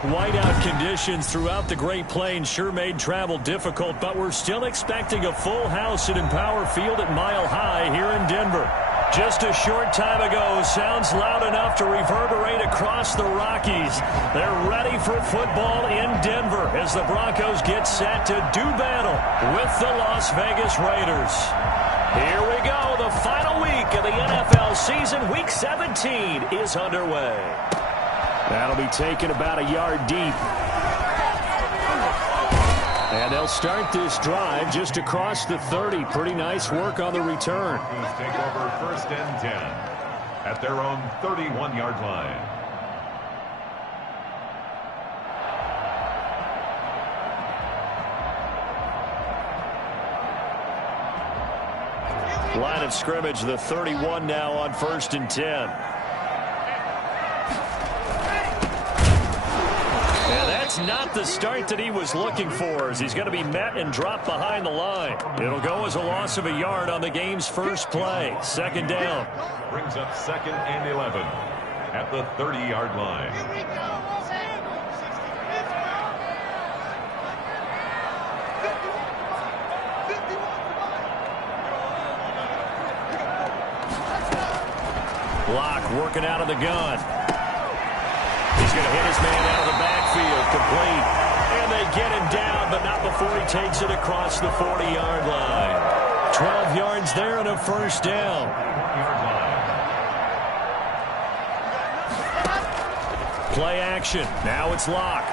Whiteout conditions throughout the Great Plains sure made travel difficult, but we're still expecting a full house at Empower Field at Mile High here in Denver. Just a short time ago, sounds loud enough to reverberate across the Rockies. They're ready for football in Denver as the Broncos get set to do battle with the Las Vegas Raiders. Here we go. The final week of the NFL season, Week 17, is underway. That'll be taken about a yard deep. And they'll start this drive just across the 30. Pretty nice work on the return. Take over 1st and 10 at their own 31-yard line. Line of scrimmage, the 31 now on 1st and 10. And that's not the start that he was looking for, as he's going to be met and dropped behind the line. It'll go as a loss of a yard on the game's first play. 2nd down. Brings up 2nd and 11 at the 30-yard line. Block working out of the gun. He's going to hit his man out of the backfield, complete. And they get him down, but not before he takes it across the 40-yard line. 12 yards there and a 1st down. Play action. Now it's Locke.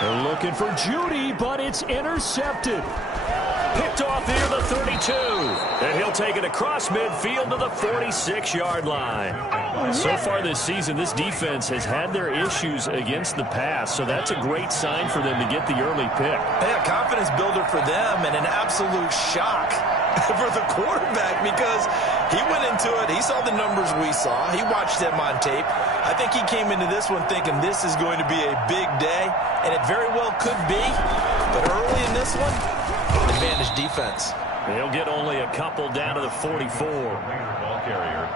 They're looking for Judy, but it's intercepted. Picked off near the 32. And he'll take it across midfield to the 46-yard line. So far this season, this defense has had their issues against the pass, so that's a great sign for them to get the early pick. Yeah, confidence builder for them and an absolute shock for the quarterback because he went into it. He saw the numbers we saw. He watched them on tape. I think he came into this one thinking this is going to be a big day, and it very well could be. But early in this one, advantage defense. They'll get only a couple down to the 44. Ball carrier.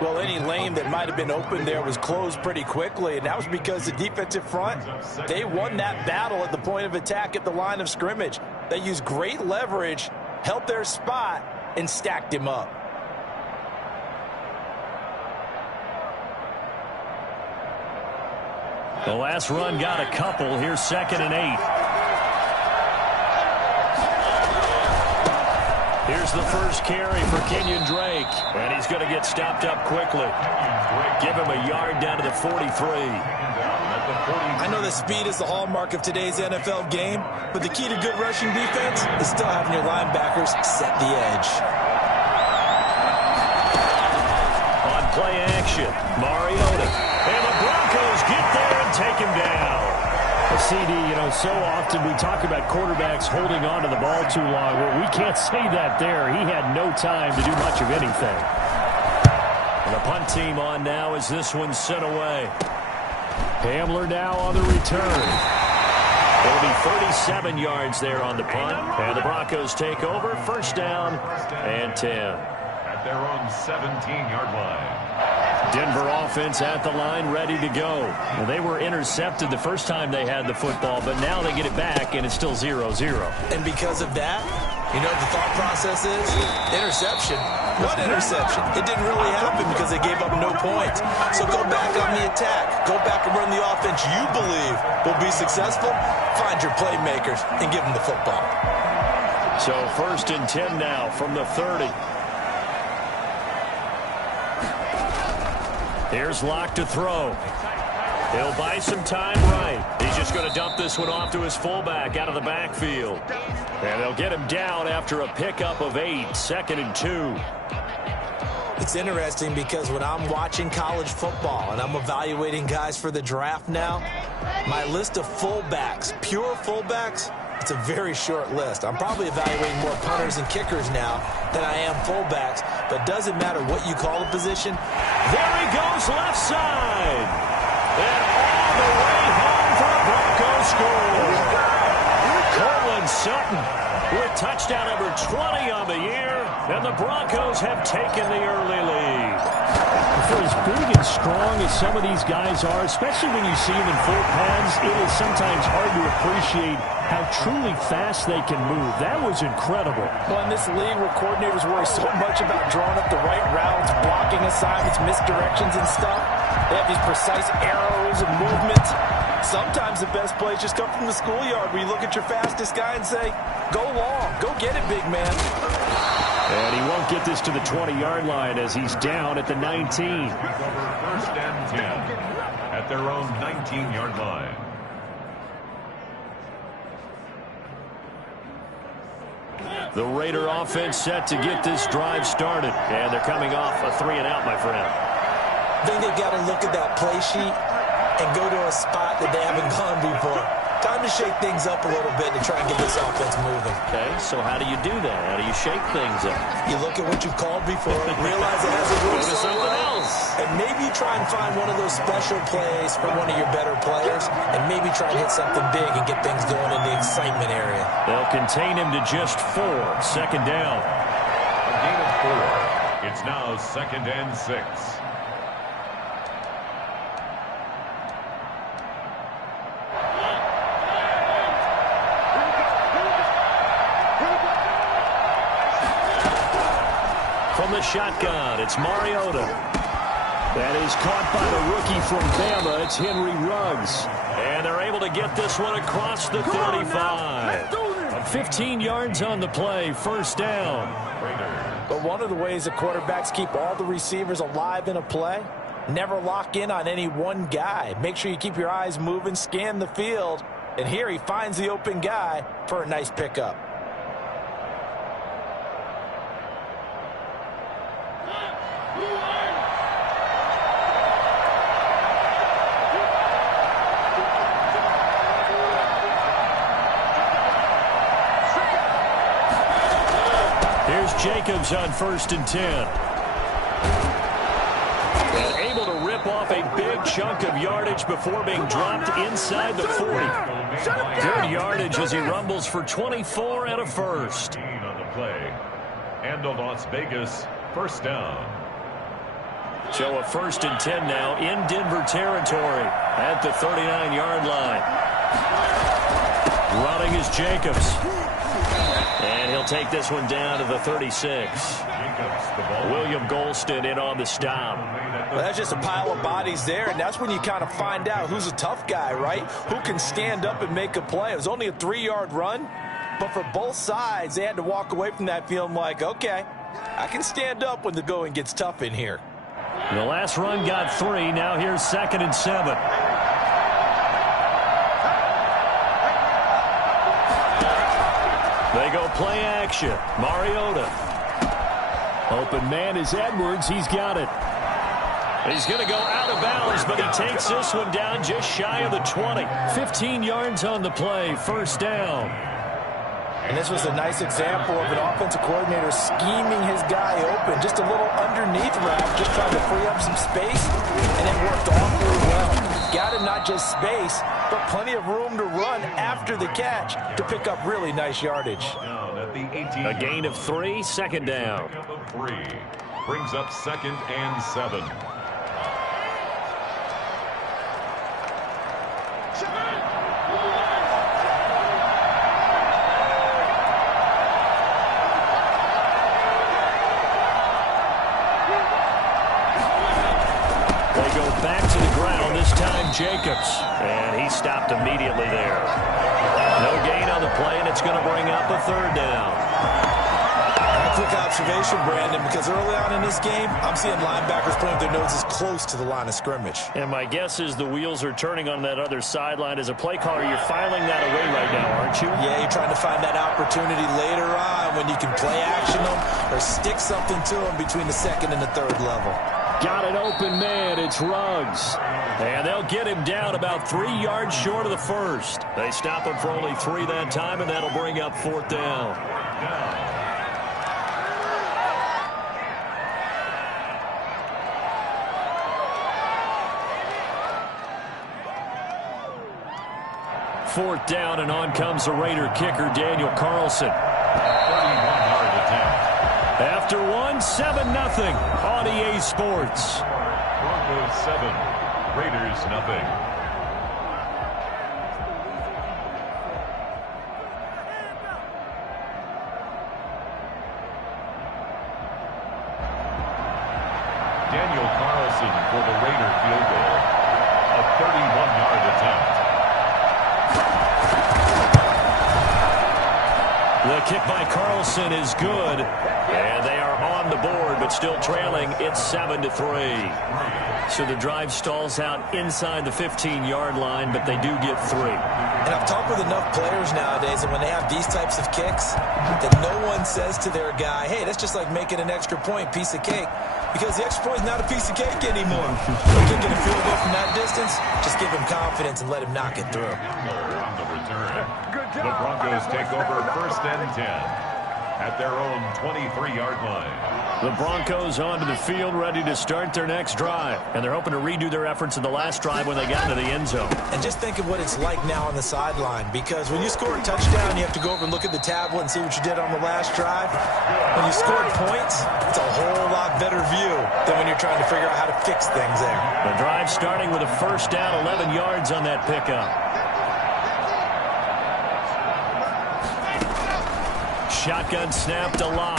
Well, any lane that might have been open there was closed pretty quickly, and that was because the defensive front, they won that battle at the point of attack at the line of scrimmage. They used great leverage, held their spot, and stacked him up. The last run got a couple. Here's 2nd and 8. Here's the first carry for Kenyon Drake. And he's going to get stopped up quickly. Give him a yard down to the 43. I know that speed is the hallmark of today's NFL game, but the key to good rushing defense is still having your linebackers set the edge. On play action, Mariota. And the Broncos get there and take him down. CD, so often we talk about quarterbacks holding on to the ball too long. Well, we can't say that there. He had no time to do much of anything. And the punt team on now as this one's sent away. Hamler now on the return. It'll be 37 yards there on the punt. And the Broncos take over. 1st down and 10. At their own 17-yard line. Denver offense at the line, ready to go. Well, they were intercepted the first time they had the football, but now they get it back, and it's still 0-0. And because of that, you know what the thought process is? Interception. What interception? It didn't really happen because they gave up no points. So go back on the attack. Go back and run the offense you believe will be successful. Find your playmakers and give them the football. So 1st and 10 now from the 30. Here's Locke to throw. He'll buy some time right. He's just going to dump this one off to his fullback out of the backfield. And they'll get him down after a pickup of 8. 2nd and 2. It's interesting because when I'm watching college football and I'm evaluating guys for the draft now, my list of fullbacks, pure fullbacks, it's a very short list. I'm probably evaluating more punters and kickers now than I am fullbacks, but doesn't matter what you call the position. There he goes, left side. And all the way home for a Broncos score. Cortland Sutton with touchdown number 20 on the year, and the Broncos have taken the early lead. For as big and strong as some of these guys are, especially when you see them in full pads, it is sometimes hard to appreciate how truly fast they can move. That was incredible. Well, in this league where coordinators worry so much about drawing up the right routes, blocking assignments, misdirections and stuff, they have these precise arrows and movements. Sometimes the best plays just come from the schoolyard where you look at your fastest guy and say, go long, go get it, big man. And he won't get this to the 20-yard line as he's down at the 19. First and 10 at their own 19-yard line. The Raider offense set to get this drive started. And they're coming off a 3-and-out, my friend. I think they've got to look at that play sheet and go to a spot that they haven't gone before. Time to shake things up a little bit to try and get this offense moving. Okay, so how do you do that? How do you shake things up? You look at what you've called before, realize it hasn't worked so something well, else. and maybe try and find one of those special plays for one of your better players, and maybe try and hit something big and get things going in the excitement area. They'll contain him to just 4. Second down. A gain of 4. It's now 2nd and 6. From the shotgun, it's Mariota. That is caught by the rookie from Bama. It's Henry Ruggs. And they're able to get this one across the 35. 15 yards on the play, first down. But one of the ways that quarterbacks keep all the receivers alive in a play, never lock in on any one guy. Make sure you keep your eyes moving, scan the field. And here he finds the open guy for a nice pickup. Jacobs on 1st and 10. And able to rip off a big chunk of yardage before being dropped inside the 40. Good yardage as he rumbles for 24 and a first. On the play. And a Las Vegas first down. So a 1st and 10 now in Denver territory at the 39-yard line. Running is Jacobs. And he'll take this one down to the 36. William Golston in on the stop. Well, that's just a pile of bodies there, and that's when you kind of find out who's a tough guy, right? Who can stand up and make a play. It was only a 3-yard run, but for both sides, they had to walk away from that feeling like, okay, I can stand up when the going gets tough in here. The last run got 3. Now here's 2nd and 7. They go play action. Mariota. Open man is Edwards. He's got it. He's going to go out of bounds, but he takes this one down just shy of the 20. 15 yards on the play. First down. And this was a nice example of an offensive coordinator scheming his guy open. Just a little underneath route, just trying to free up some space, and it worked awfully well. Got him not just space, but plenty of room to run after the catch to pick up really nice yardage. A gain of 3, second down. Brings up 2nd and 7. They go back to the ground, this time Jacobs. And he stopped immediately there. No gain on the play, and it's going to bring up a 3rd down. A quick observation, Brandon, because early on in this game, I'm seeing linebackers putting their noses close to the line of scrimmage. And my guess is the wheels are turning on that other sideline. As a play caller, you're filing that away right now, aren't you? Yeah, you're trying to find that opportunity later on when you can play action them or stick something to them between the 2nd and the 3rd level. Got an open man. It's Ruggs. And they'll get him down about 3 yards short of the 1st. They stop him for only 3 that time, and that'll bring up 4th down. 4th down, and on comes the Raider kicker, Daniel Carlson. 31-yard attempt. After one, 7-0 on EA Sports. Broncos 7, Raiders nothing. Daniel Carlson for the Raider field goal. A 31-yard attempt. The kick by Carlson is good, and they are on the board, but still trailing. It's 7-3. So the drive stalls out inside the 15-yard line, but they do get 3. And I've talked with enough players nowadays that when they have these types of kicks, that no one says to their guy, hey, that's just like making an extra point, piece of cake. Because the extra point is not a piece of cake anymore. Kicking a field goal from that distance, just give him confidence and let him knock it through. On the return. The Broncos take over 1st and 10 at their own 23-yard line. The Broncos onto the field, ready to start their next drive. And they're hoping to redo their efforts in the last drive when they got into the end zone. And just think of what it's like now on the sideline. Because when you score a touchdown, you have to go over and look at the tablet and see what you did on the last drive. When you scored points, it's a whole lot better view than when you're trying to figure out how to fix things there. The drive starting with a 1st down, 11 yards on that pickup. Shotgun snap to Locke.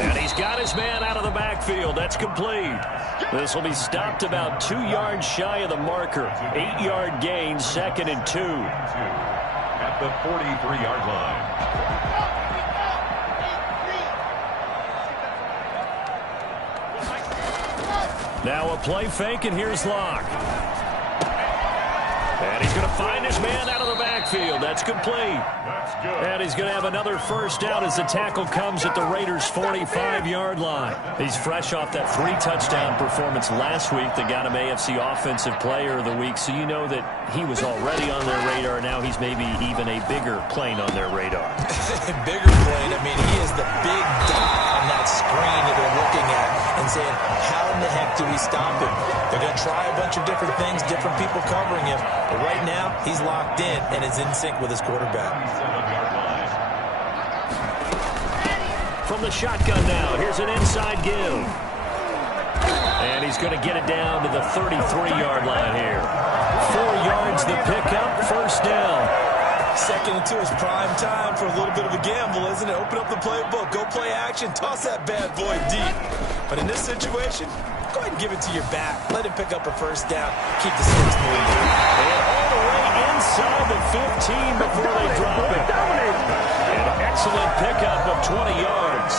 And he's got his man out of the backfield. That's complete. This will be stopped about 2 yards shy of the marker. 8-yard gain, 2nd and 2. At the 43-yard line. Now a play fake, and here's Locke. And he's going to find his man out of the backfield. That's complete. That's good. And he's going to have another 1st down as the tackle comes at the Raiders' 45-yard line. He's fresh off that 3-touchdown performance last week that got him AFC Offensive Player of the Week. So you know that he was already on their radar. Now he's maybe even a bigger plane on their radar. Bigger plane. I mean, he is the big dot on that screen that they're looking at and saying, how in the heck do we stop him? They're going to try a bunch of different things, different people covering him. But right now, he's locked in and is in sync with his quarterback. From the shotgun now, here's an inside give. And he's going to get it down to the 33-yard line here. 4 yards the pickup, 1st down. 2nd and 2 is prime time for a little bit of a gamble, isn't it? Open up the playbook, go play action, toss that bad boy deep. But in this situation, go ahead and give it to your back. Let him pick up a 1st down. Keep the sticks moving. And all the way inside the 15 before they drop it. An excellent pickup of 20 yards.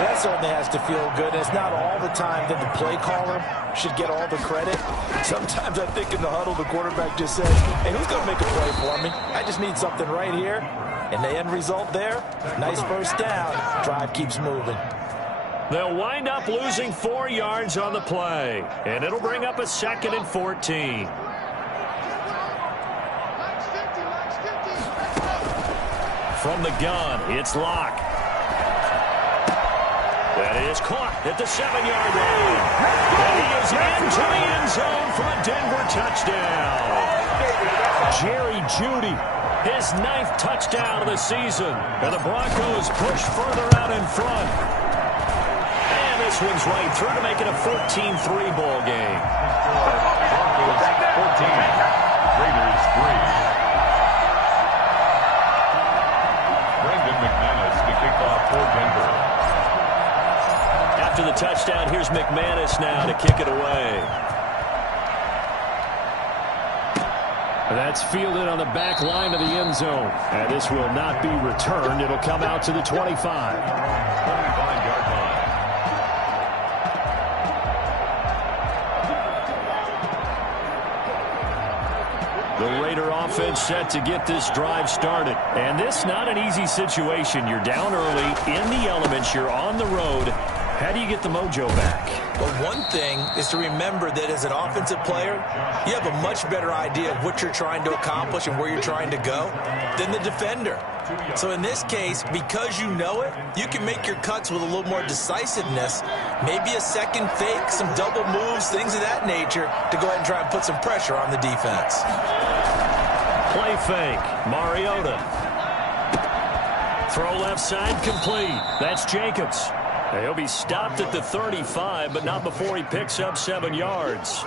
That certainly has to feel good. It's not all the time that the play caller should get all the credit. Sometimes I think in the huddle, the quarterback just says, hey, who's going to make a play for me? I just need something right here. And the end result there, nice 1st down. Drive keeps moving. They'll wind up losing 4 yards on the play. And it'll bring up a 2nd and 14. From the gun, it's Locke. That is caught at the 7-yard line. And he is into the end zone for a Denver touchdown. Jerry Jeudy, his 9th touchdown of the season. And the Broncos push further out in front. And this one's right through to make it a 14-3 ball game. Broncos 14, Raiders 3. McManus to kick off for Denver. After the touchdown, here's McManus now to kick it away. That's fielded on the back line of the end zone. And this will not be returned. It'll come out to the 25. 25-yard line. The Raider offense set to get this drive started. And this not an easy situation. You're down early, in the elements, you're on the road. How do you get the mojo back? Well, one thing is to remember that as an offensive player, you have a much better idea of what you're trying to accomplish and where you're trying to go than the defender. So in this case, because you know it, you can make your cuts with a little more decisiveness, maybe a second fake, some double moves, things of that nature, to go ahead and try and put some pressure on the defense. Play fake. Mariota. Throw left side complete. That's Jacobs. He'll be stopped at the 35, but not before he picks up 7 yards.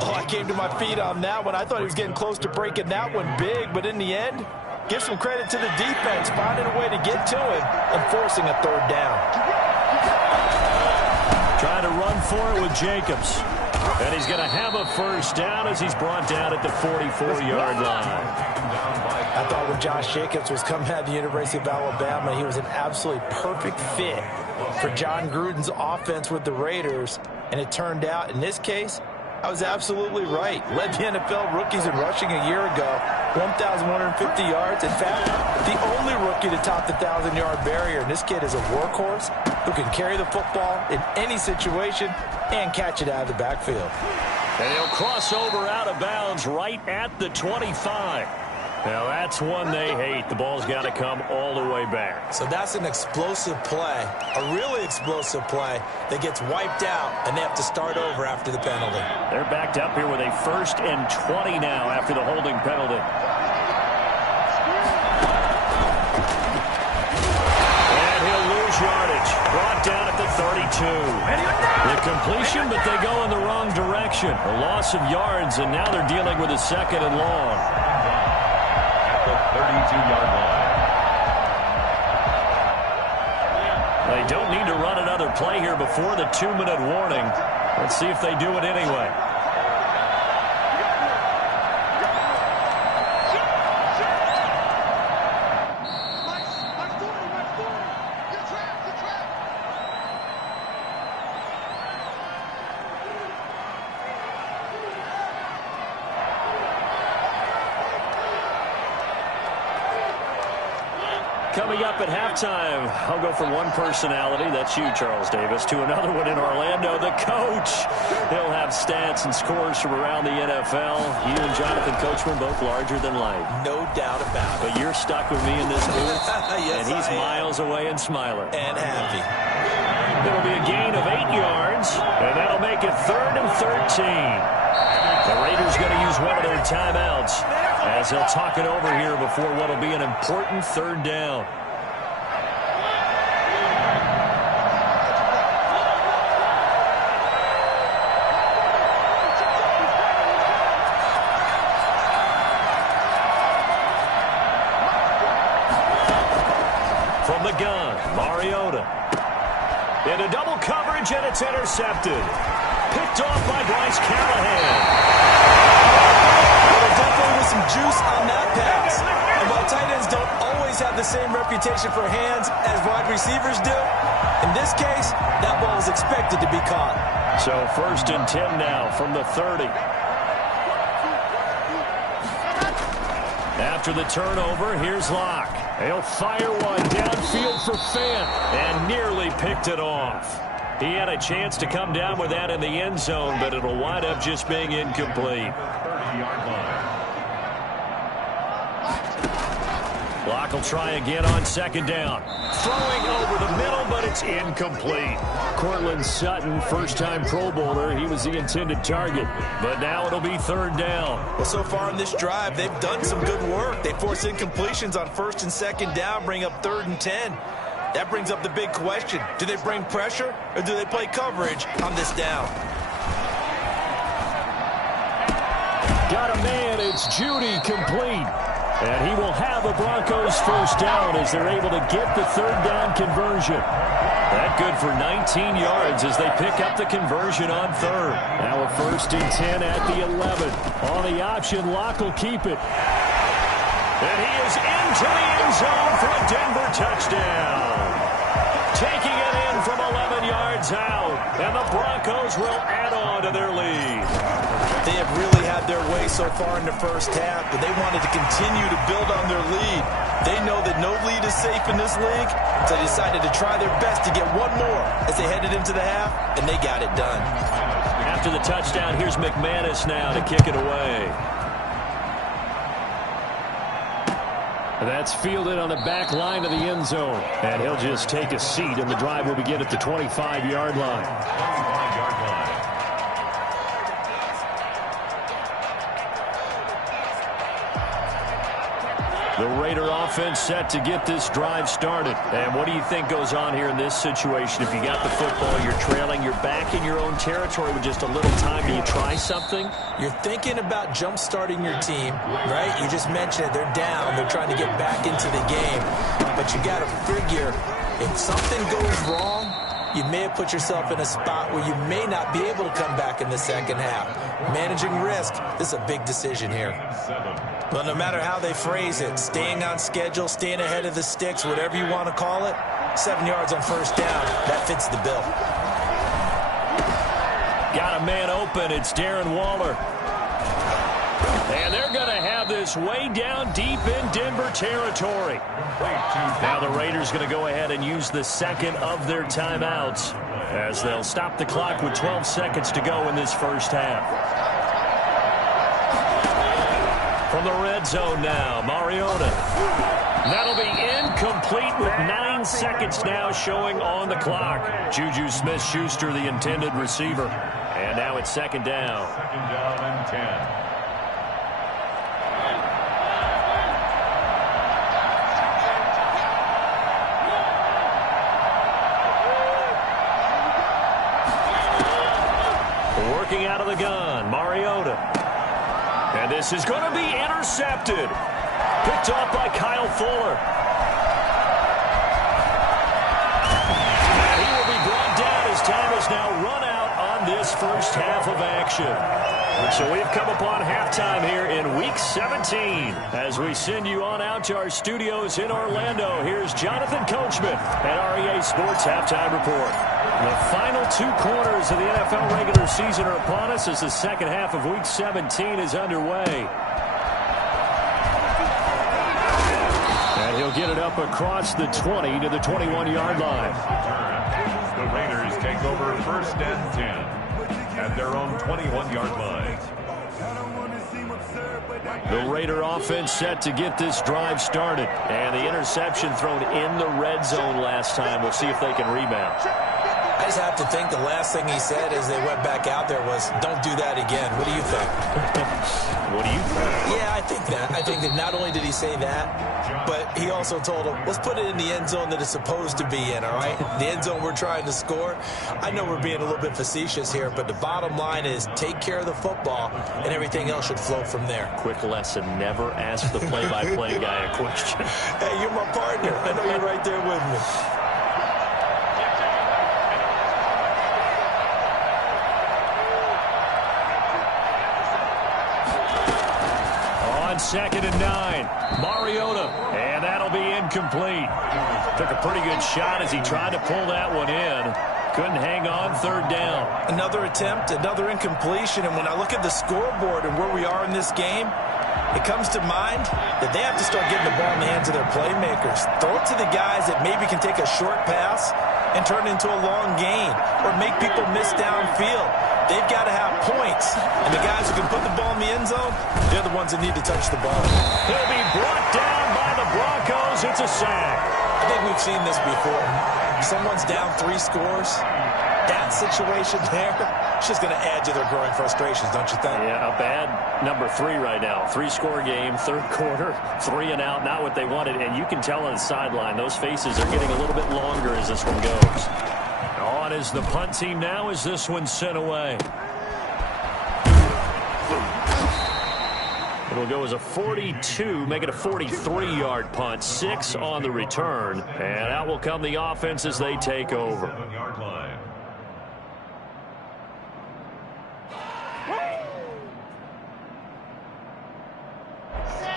Oh, I came to my feet on that one. I thought he was getting close to breaking that one big, but in the end, give some credit to the defense, finding a way to get to him and forcing a 3rd down. Trying to run for it with Jacobs. And he's going to have a 1st down as he's brought down at the 44-yard line. I thought when Josh Jacobs was coming out of the University of Alabama, he was an absolutely perfect fit for John Gruden's offense with the Raiders. And it turned out, in this case, I was absolutely right. Led the NFL rookies in rushing a year ago, 1,150 yards. In fact, the only rookie to top the 1,000-yard barrier. And this kid is a workhorse who can carry the football in any situation and catch it out of the backfield. And he'll cross over out of bounds right at the 25. Now, that's one they hate. The ball's got to come all the way back. So that's an explosive play, a really explosive play that gets wiped out, and they have to start over after the penalty. They're backed up here with a 1st and 20 now after the holding penalty. And he'll lose yardage. Brought down at the 32. The completion, but they go in the wrong direction. A loss of yards, and now they're dealing with a 2nd and long. 32-yard line. They don't need to run another play here before the 2-minute warning. Let's see if they do it anyway. Coming up at halftime, I'll go from one personality, that's you, Charles Davis, to another one in Orlando, the coach. He'll have stats and scores from around the NFL. You and Jonathan Coachman both larger than life. No doubt about it. But you're stuck with me in this booth, yes, and he's miles away and smiling. And happy. It'll be a gain of 8 yards, and that'll make it 3rd and 13. The Raiders going to use one of their timeouts as they'll talk it over here before what will be an important 3rd down. From the gun, Mariota. Into double coverage, and it's intercepted. Picked off by Bryce Callahan. There definitely was some juice on that pass. And while tight ends don't always have the same reputation for hands as wide receivers do, in this case, that ball is expected to be caught. So 1st and 10 now from the 30. After the turnover, here's Locke. He'll fire one downfield for Fant and nearly picked it off. He had a chance to come down with that in the end zone, but it'll wind up just being incomplete. 30-yard line. Locke will try again on 2nd down. Throwing over the middle, but it's incomplete. Cortland Sutton, first-time Pro Bowler. He was the intended target, but now it'll be 3rd down. Well, so far in this drive, they've done some good work. They force incompletions on 1st and 2nd down, bring up 3rd and 10. That brings up the big question. Do they bring pressure, or do they play coverage on this down? Got a man, it's Judy, complete. And he will have a Broncos 1st down as they're able to get the 3rd down conversion. That good for 19 yards as they pick up the conversion on 3rd. Now a 1st and 10 at the 11. On the option, Locke will keep it. And he is into the end zone for a Denver touchdown. Taking it in from 11 yards out. And the Broncos will add on to their lead. They have really had their way so far in the 1st half, but they wanted to continue to build on their lead. They know that no lead is safe in this league, so they decided to try their best to get one more as they headed into the half, and they got it done. After the touchdown, here's McManus now to kick it away. That's fielded on the back line of the end zone. And he'll just take a seat, and the drive will begin at the 25-yard line. 25-yard line. The Raider offense set to get this drive started. And what do you think goes on here in this situation? If you got the football, you're trailing, you're back in your own territory with just a little time. Do you try something? You're thinking about jump-starting your team, right? You just mentioned it. They're down. They're trying to get back into the game. But you got to figure, if something goes wrong, you may have put yourself in a spot where you may not be able to come back in the second half. Managing risk, this is a big decision here. But no matter how they phrase it, staying on schedule, staying ahead of the sticks, whatever you want to call it, 7 yards on first down, that fits the bill. Got a man open. It's Darren Waller. And they're going to have this way down deep in Denver territory. Now the Raiders going to go ahead and use the second of their timeouts as they'll stop the clock with 12 seconds to go in this first half. From the red zone now, Mariota. That'll be incomplete with 9 seconds now showing on the clock. Juju Smith-Schuster, the intended receiver. And now it's second down. Second down and 10. Working out of the gun, Mariota. And this is going to be intercepted. Picked off by Kyle Fuller. And he will be brought down as time is now run out on this first half of action. So we've come upon halftime here in Week 17. As we send you on out to our studios in Orlando, here's Jonathan Coachman at REA Sports Halftime Report. The final 2 quarters of the NFL regular season are upon us as the second half of Week 17 is underway. And he'll get it up across the 20 to the 21-yard line. The Raiders take over first and 10 at their own 21-yard line. The Raider offense set to get this drive started. And the interception thrown in the red zone last time. We'll see if they can rebound. I just have to think the last thing he said as they went back out there was, don't do that again. What do you think? What do you think? Yeah, I think that. I think that not only did he say that, but he also told him, let's put it in the end zone that it's supposed to be in, all right? The end zone we're trying to score. I know we're being a little bit facetious here, but the bottom line is take care of the football, and everything else should flow from there. Quick lesson, never ask the play-by-play guy a question. Hey, you're my partner. I know you're right there with me. Second and 9. Mariota. And that'll be incomplete. Took a pretty good shot as he tried to pull that one in. Couldn't hang on third down. Another attempt, another incompletion. And when I look at the scoreboard and where we are in this game, it comes to mind that they have to start getting the ball in the hands of their playmakers. Throw it to the guys that maybe can take a short pass and turn it into a long gain or make people miss downfield. They've got to have points. And the guys who can put the ball in the end zone, they're the ones that need to touch the ball. He'll be brought down by the Broncos. It's a sack. I think we've seen this before. Someone's down 3 scores. That situation there, it's just going to add to their growing frustrations, don't you think? Yeah, a bad number 3 right now. 3-score game, third quarter, 3 and out, not what they wanted. And you can tell on the sideline, those faces are getting a little bit longer as this one goes. On is the punt team now as this one's sent away. It'll go as a 42, make it a 43-yard punt. 6 on the return. And out will come the offense as they take over.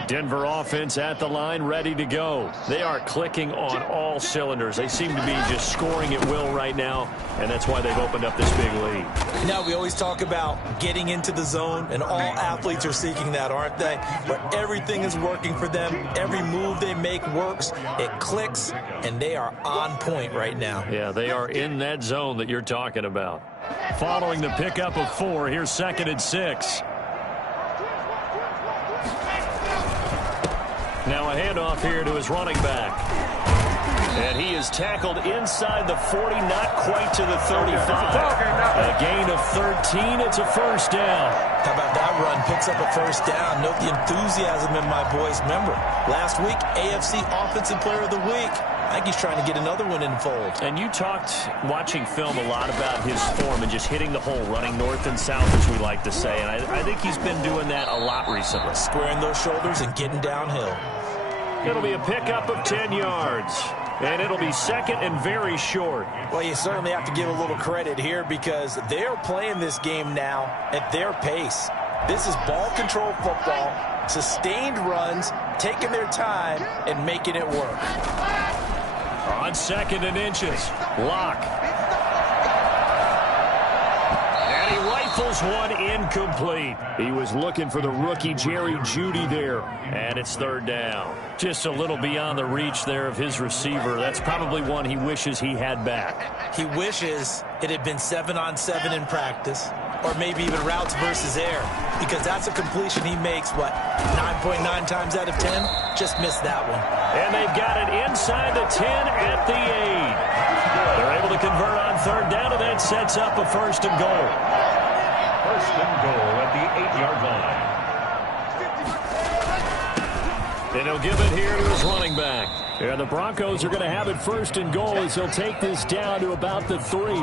Denver offense at the line, ready to go. They are clicking on all cylinders. They seem to be just scoring at will right now, and that's why they've opened up this big lead. Now, we always talk about getting into the zone, and all athletes are seeking that, aren't they? Where everything is working for them. Every move they make works. It clicks, and they are on point right now. Yeah, they are in that zone that you're talking about. Following the pickup of 4, here's second and 6. Now a handoff here to his running back. And he is tackled inside the 40, not quite to the 35. A gain of 13. It's a first down. How about that run? Picks up a first down. Note the enthusiasm in my voice. Remember, last week, AFC Offensive Player of the Week. I think he's trying to get another one in the fold. And you talked, watching film, a lot about his form and just hitting the hole, running north and south, as we like to say. And I think he's been doing that a lot recently. Squaring those shoulders and getting downhill. It'll be a pickup of 10 yards. And it'll be second and very short. Well, you certainly have to give a little credit here because they're playing this game now at their pace. This is ball control football, sustained runs, taking their time, and making it work. On second and inches, Locke. And he rifles one incomplete. He was looking for the rookie Jerry Jeudy there. And it's third down. Just a little beyond the reach there of his receiver. That's probably one he wishes he had back. He wishes it had been 7-on-7 in practice, or maybe even routes versus air, because that's a completion he makes, what, 9.9 times out of 10? Just missed that one. And they've got it inside the 10 at the 8. They're able to convert on third down, and that sets up a first and goal. First and goal at the 8-yard line. And he'll give it here to his running back. And the Broncos are going to have it first and goal as he'll take this down to about the 3.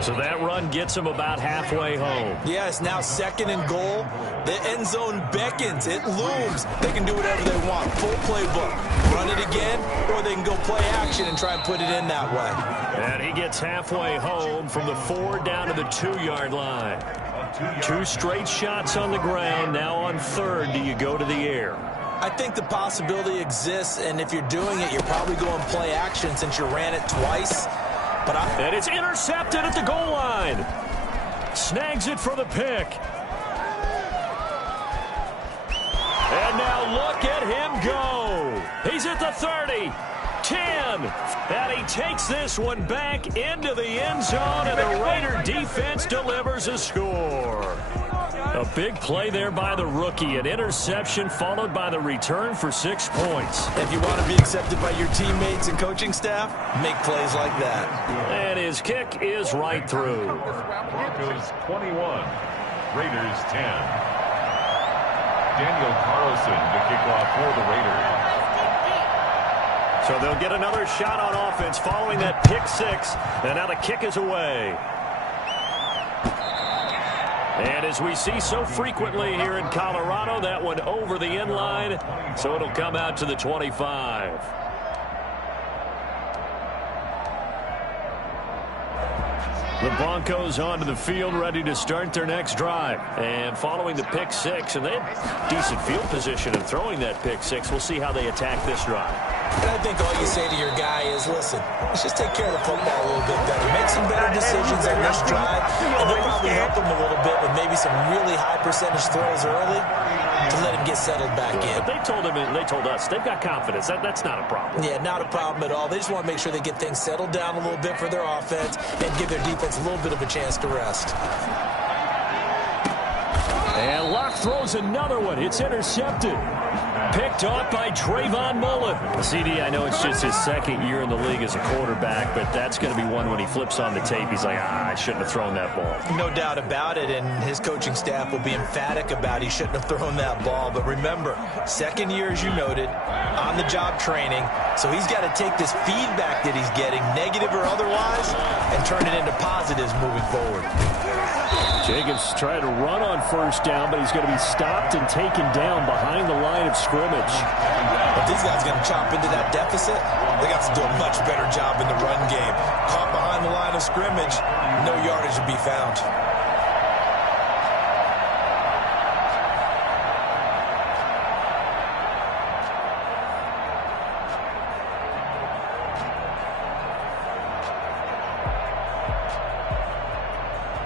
So that run gets him about halfway home. Yeah, it's now second and goal. The end zone beckons. It looms. They can do whatever they want. Full playbook. Run it again, or they can go play action and try and put it in that way. And he gets halfway home from the 4 down to the 2-yard line. 2 straight shots on the ground. Now on third, do you go to the air? I think the possibility exists, and if you're doing it, you're probably going play action since you ran it twice. And it's intercepted at the goal line. Snags it for the pick. And now look at him go. He's at the 30, 10. And he takes this one back into the end zone, and the Raider defense delivers a score. A big play there by the rookie. An interception followed by the return for 6 points. If you want to be accepted by your teammates and coaching staff, make plays like that. And his kick is right through. Broncos 21, Raiders 10. Daniel Carlson to kick off for the Raiders. So they'll get another shot on offense following that pick 6. And now the kick is away. And as we see so frequently here in Colorado, that one over the end line, so it'll come out to the 25. The Broncos onto the field, ready to start their next drive. And following the pick 6, and they had decent field position in throwing that pick 6. We'll see how they attack this drive. And I think all you say to your guy is, listen, let's just take care of the football a little bit better. Make some better decisions on this drive, and they'll probably help him a little bit with maybe some really high percentage throws early to let him get settled back in. But they told him, and they told us, they've got confidence. That's not a problem. Yeah, not a problem at all. They just want to make sure they get things settled down a little bit for their offense and give their defense a little bit of a chance to rest. And Locke throws another one. It's intercepted. Picked off by Trayvon Mullen. CD, I know it's just his second year in the league as a quarterback, but that's going to be one when he flips on the tape. He's like, I shouldn't have thrown that ball. No doubt about it, and his coaching staff will be emphatic about he shouldn't have thrown that ball. But remember, second year, as you noted, on-the-job training, so he's got to take this feedback that he's getting, negative or otherwise, and turn it into positives moving forward. Jacobs trying to run on first down, but he's going to be stopped and taken down behind the line of scrimmage. If these guys are going to chop into that deficit, they got to do a much better job in the run game. Caught behind the line of scrimmage, no yardage to be found.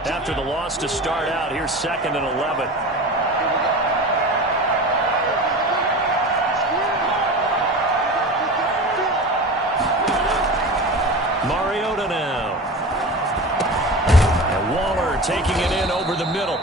After the loss to start out, here's 2nd and 11. Mariota now. And Waller taking it in over the middle.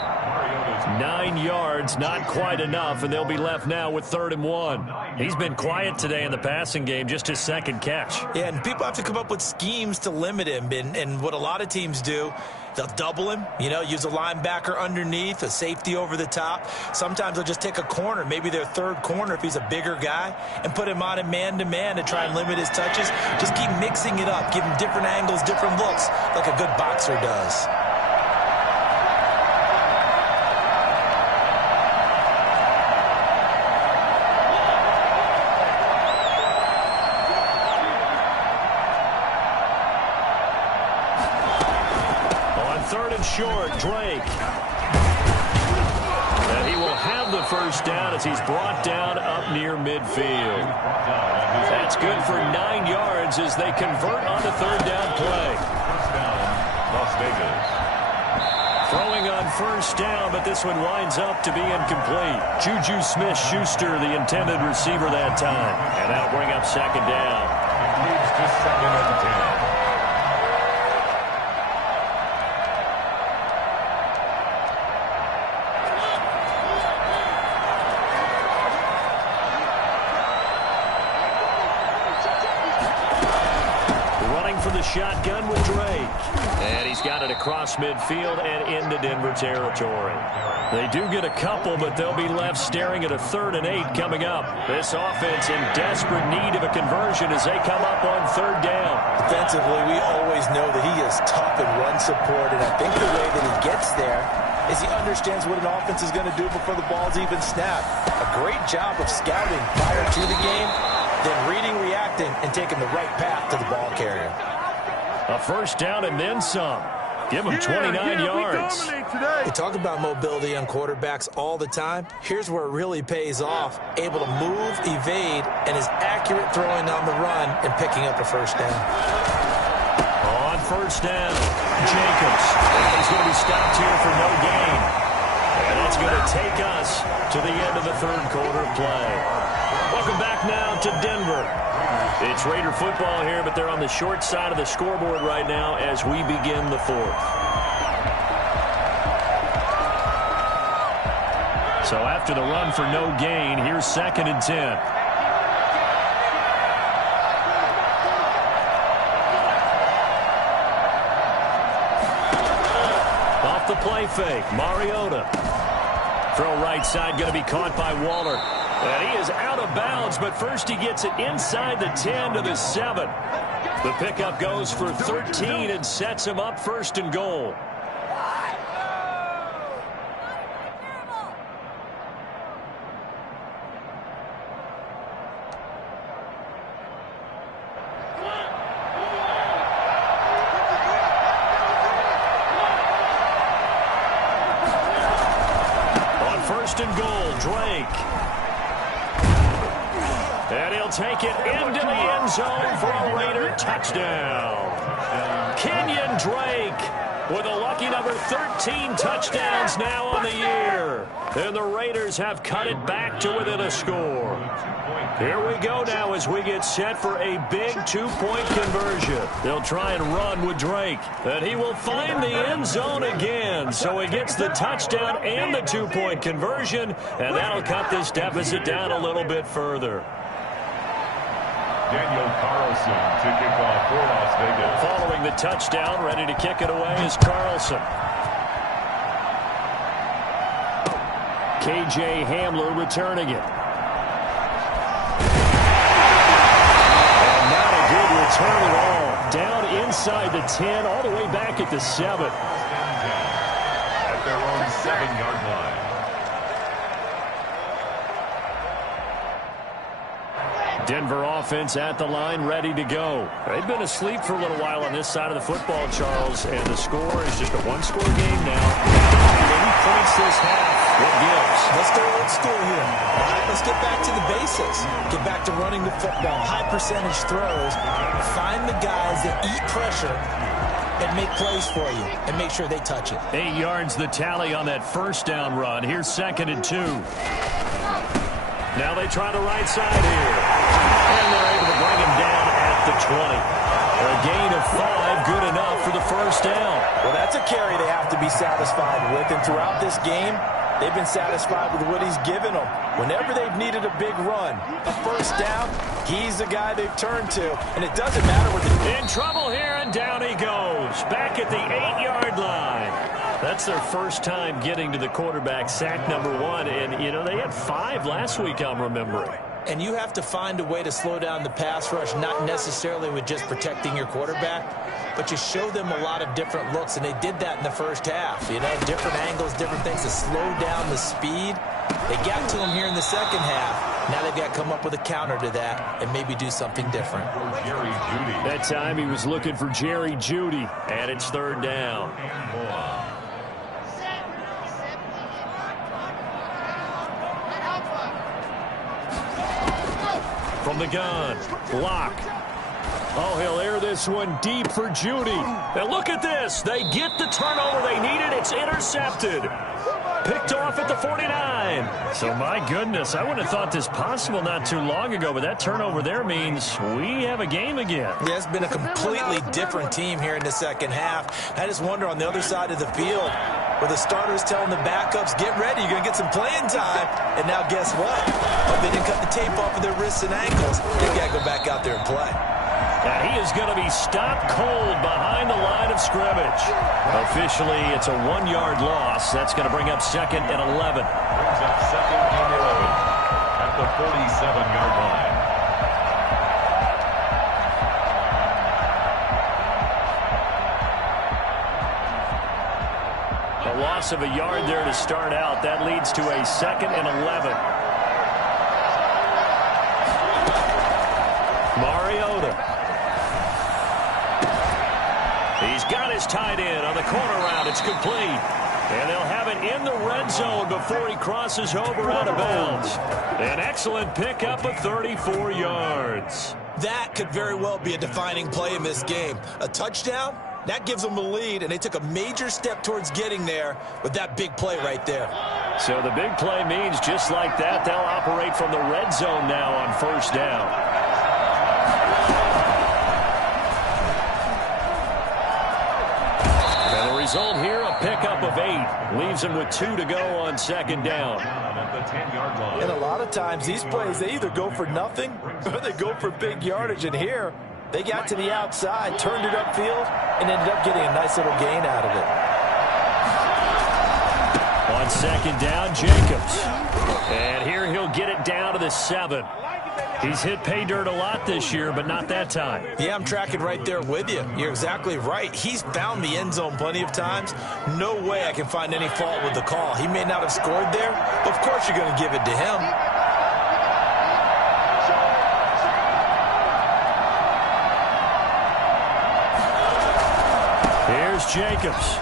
9 yards, not quite enough, and they'll be left now with 3rd and 1. He's been quiet today in the passing game, just his second catch. Yeah, and people have to come up with schemes to limit him. And what a lot of teams do, they'll double him, use a linebacker underneath, a safety over the top. Sometimes they'll just take a corner, maybe their third corner if he's a bigger guy, and put him on a man-to-man to try and limit his touches. Just keep mixing it up, give him different angles, different looks, like a good boxer does. Short, Drake. And he will have the first down as he's brought down up near midfield. That's good for 9 yards as they convert on the third down play. First down, Las Vegas. Throwing on first down, but this one winds up to be incomplete. Juju Smith-Schuster, the intended receiver that time. And that'll bring up second down. It leads to 2nd and 10. Shotgun with Drake. And he's got it across midfield and into Denver territory. They do get a couple, but they'll be left staring at a 3rd and 8 coming up. This offense in desperate need of a conversion as they come up on 3rd down. Defensively, we always know that he is tough in run support, and I think the way that he gets there is he understands what an offense is going to do before the ball's even snapped. A great job of scouting prior to the game, then reading, reacting, and taking the right path to the ball carrier. A first down and then some. Give him 29 yards. We talk about mobility on quarterbacks all the time. Here's where it really pays off. Able to move, evade, and is accurate throwing on the run and picking up a first down. On first down, Jacobs. He's going to be stopped here for no gain. And that's going to take us to the end of the third quarter play. Welcome back now to Denver. It's Raider football here, but they're on the short side of the scoreboard right now as we begin the fourth. So after the run for no gain, here's 2nd and 10. Off the play fake, Mariota. Throw right side, going to be caught by Waller. And he is out of bounds, but first he gets it inside the 10 to the 7. The pickup goes for 13 and sets him up 1st and goal. On 1st and goal, Drake. And he'll take it into the end zone for a Raider touchdown. Kenyon Drake with a lucky number 13 touchdowns now on the year. And the Raiders have cut it back to within a score. Here we go now as we get set for a big 2-point conversion. They'll try and run with Drake. And he will find the end zone again. So he gets the touchdown and the 2-point conversion. And that'll cut this deficit down a little bit further. Daniel Carlson to kick off for Las Vegas. Following the touchdown, ready to kick it away is Carlson. K.J. Hamler returning it. And not a good return at all. Down inside the 10, all the way back at the 7. At their own 7-yard line. Denver offense at the line, ready to go. They've been asleep for a little while on this side of the football, Charles, and the score is just a one-score game now. 80 points this half. What gives? Let's go old school here. All right, let's get back to the basics. Get back to running the football, high-percentage throws. Find the guys that eat pressure and make plays for you and make sure they touch it. 8 yards the tally on that first down run. Here's 2nd and 2. Now they try the right side here. And they're able to bring him down at the 20. A gain of 5, good enough for the first down. Well, that's a carry they have to be satisfied with. And throughout this game, they've been satisfied with what he's given them. Whenever they've needed a big run, a first down, he's the guy they've turned to. And it doesn't matter what the... In trouble here, and down he goes. Back at the 8-yard line. That's their first time getting to the quarterback, sack number 1. And, you know, they had 5 last week, I'm remembering. And you have to find a way to slow down the pass rush, not necessarily with just protecting your quarterback, but you show them a lot of different looks, and they did that in the first half. You know, different angles, different things to slow down the speed. They got to him here in the second half. Now they've got to come up with a counter to that and maybe do something different. That time he was looking for Jerry Jeudy, and it's third down. From the gun, Locke. Oh, he'll air this one deep for Jeudy. And look at this. They get the turnover they needed. It's intercepted. Picked off at the 49. So, my goodness, I wouldn't have thought this possible not too long ago, but that turnover there means we have a game again. Yeah, it's been a completely different team here in the second half. I just wonder on the other side of the field, where the starters telling the backups, get ready, you're going to get some playing time. And now guess what? Oh, they didn't cut the tape off of their wrists and ankles. They got to go back out there and play. And he is going to be stopped cold behind the line of scrimmage. Officially, it's a 1-yard loss. That's going to bring up 2nd and 11. Brings up 2nd and 11 at the 47-yard line. A loss of a yard there to start out. That leads to a 2nd and 11. Mariota. He's got his tight end on the corner route. It's complete. And they'll have it in the red zone before he crosses over out of bounds. An excellent pickup of 34 yards. That could very well be a defining play in this game. A touchdown, that gives them the lead, and they took a major step towards getting there with that big play right there. So the big play means just like that, they'll operate from the red zone now on first down. Result here, a pickup of 8. Leaves him with 2 to go on 2nd down. At the 10-yard line. And a lot of times, these plays, they either go for nothing or they go for big yardage. And here, they got to the outside, turned it upfield, and ended up getting a nice little gain out of it. On 2nd down, Jacobs. And here he'll get it down to the 7. He's hit pay dirt a lot this year, but not that time. Yeah, I'm tracking right there with you. You're exactly right. He's found the end zone plenty of times. No way I can find any fault with the call. He may not have scored there, but of course you're going to give it to him. Here's Jacobs.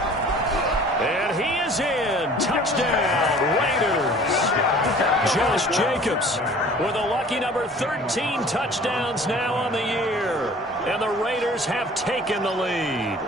And he is in. Touchdown, Raiders. Josh Jacobs with a lucky number 13 touchdowns now on the year. And the Raiders have taken the lead.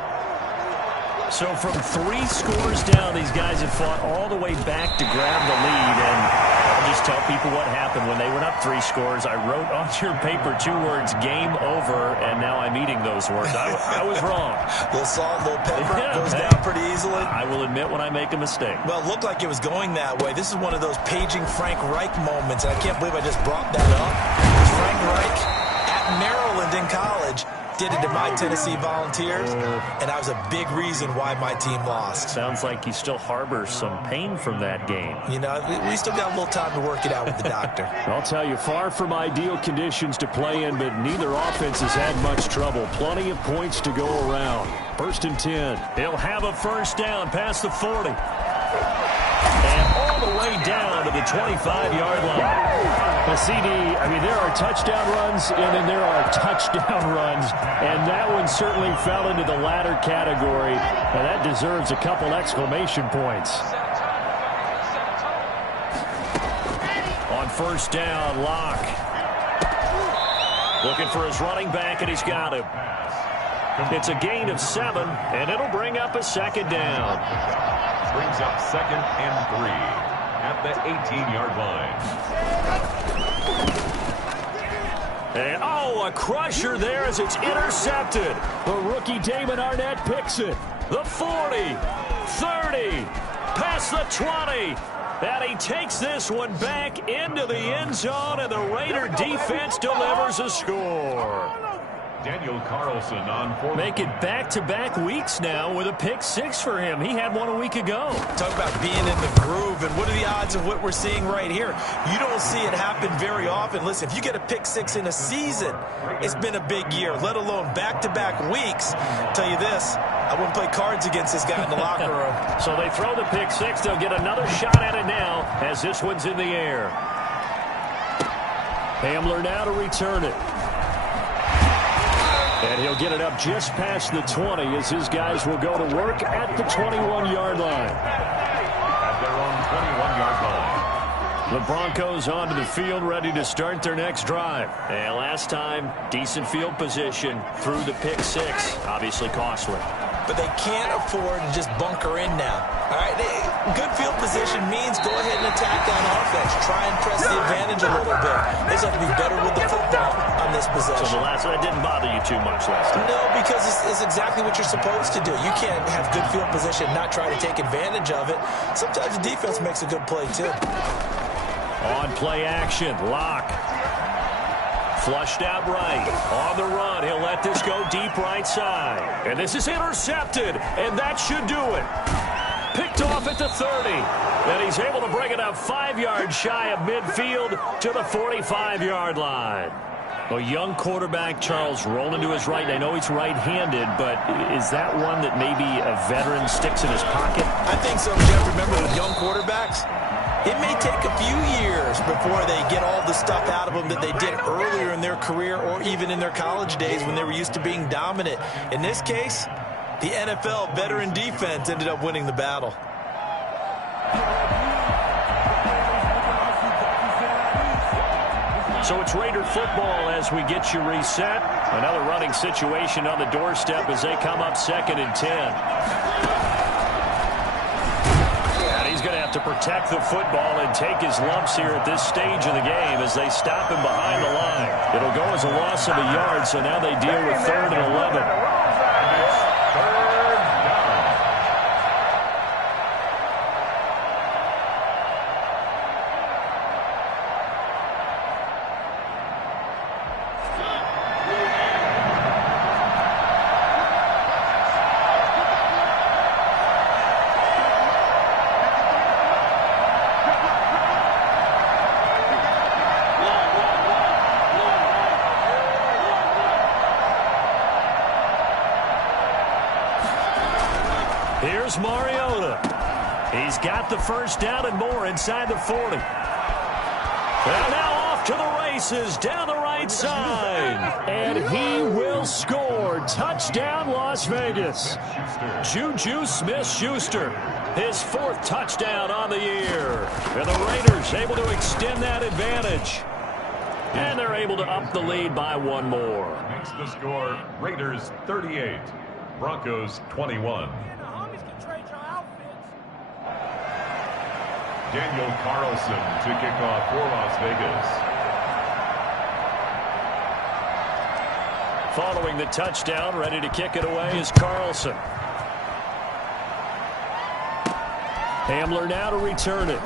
So from 3 scores down, these guys have fought all the way back to grab the lead. And I'll just tell people what happened when they went up 3 scores. I wrote on your paper 2 words, game over, and now I'm eating those words. I was wrong. Little salt, little pepper, goes down pretty easily. I will admit when I make a mistake. Well, it looked like it was going that way. This is one of those paging Frank Reich moments, and I can't believe I just brought that up. Frank Reich at Maryland in college did it to my Tennessee Volunteers, and that was a big reason why my team lost. Sounds like he still harbors some pain from that game. You know, we still got a little time to work it out with the doctor. I'll tell you, far from ideal conditions to play in, but neither offense has had much trouble. Plenty of points to go around. 1st and 10. He'll have a first down past the 40. And all the way down to the 25-yard line. The CD, I mean, there are touchdown runs, and then there are touchdown runs. And that one certainly fell into the latter category. And that deserves a couple exclamation points. On first down, Locke. Looking for his running back, and he's got him. It's a gain of 7, and it'll bring up a 2nd down. Brings up 2nd and 3 at the 18-yard line. And, a crusher there as it's intercepted. The rookie Damon Arnett picks it. The 40, 30, past the 20, And he takes this one back into the end zone, and the Raider defense delivers a score. Daniel Carlson on 4. Make it back-to-back weeks now with a pick 6 for him. He had one a week ago. Talk about being in the groove, and what are the odds of what we're seeing right here? You don't see it happen very often. Listen, if you get a pick 6 in a season, it's been a big year, let alone back-to-back weeks. I'll tell you this, I wouldn't play cards against this guy in the locker room. So they throw the pick 6. They'll get another shot at it now as this one's in the air. Hamler now to return it. And he'll get it up just past the 20 as his guys will go to work at the 21-yard line. At their own 21-yard line. The Broncos onto the field, ready to start their next drive. And last time, decent field position through the pick 6. Obviously costly. But they can't afford to just bunker in now. All right, good field position means go ahead and attack that offense. Try and press the advantage a little bit. They just have to be better with the football on this possession. So the last one didn't bother you too much last time? No, because it's exactly what you're supposed to do. You can't have good field position, not try to take advantage of it. Sometimes the defense makes a good play, too. On play action, Locke. Flushed out right. On the run, he'll let this go deep right side. And this is intercepted, and that should do it. Picked off at the 30. And he's able to bring it up 5 yards shy of midfield to the 45-yard line. A young quarterback, Charles, rolling to his right. I know he's right-handed, but is that one that maybe a veteran sticks in his pocket? I think so, Jeff. Remember, with young quarterbacks, it may take a few years before they get all the stuff out of them that they did earlier in their career or even in their college days when they were used to being dominant. In this case, the NFL veteran defense ended up winning the battle. So it's Raider football as we get you reset. Another running situation on the doorstep as they come up 2nd and 10. And he's going to have to protect the football and take his lumps here at this stage of the game as they stop him behind the line. It'll go as a loss of a yard, so now they deal with 3rd and 11. Here's Mariota. He's got the first down and more inside the 40. And now off to the races down the right side. And he will score. Touchdown, Las Vegas. Juju Smith-Schuster, his 4th touchdown on the year. And the Raiders able to extend that advantage. And they're able to up the lead by 1 more. Makes the score Raiders 38, Broncos 21. Daniel Carlson to kick off for Las Vegas. Following the touchdown, ready to kick it away is Carlson. Hamler now to return it.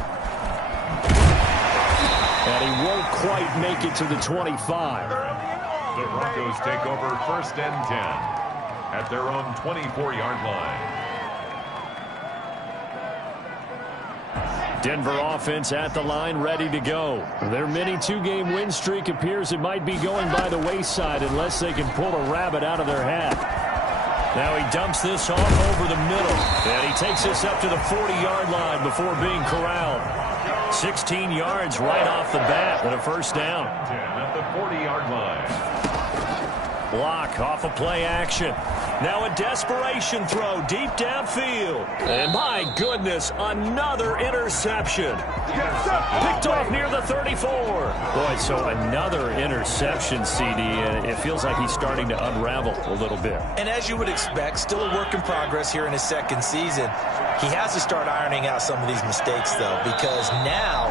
And he won't quite make it to the 25. The Broncos take over 1st and 10 at their own 24-yard line. Denver offense at the line, ready to go. Their mini 2-game win streak appears it might be going by the wayside unless they can pull a rabbit out of their hat. Now he dumps this off over the middle, and he takes this up to the 40-yard line before being corralled. 16 yards right off the bat and a first down. 10 at the 40-yard line. Block off of play action. Now a desperation throw deep downfield. And my goodness, another interception. Picked off near the 34. Boy, so another interception, CD. It feels like he's starting to unravel a little bit. And as you would expect, still a work in progress here in his 2nd season. He has to start ironing out some of these mistakes, though, because now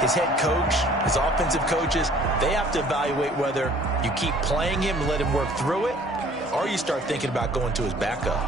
his head coach, his offensive coaches, they have to evaluate whether you keep playing him and let him work through it, or you start thinking about going to his backup.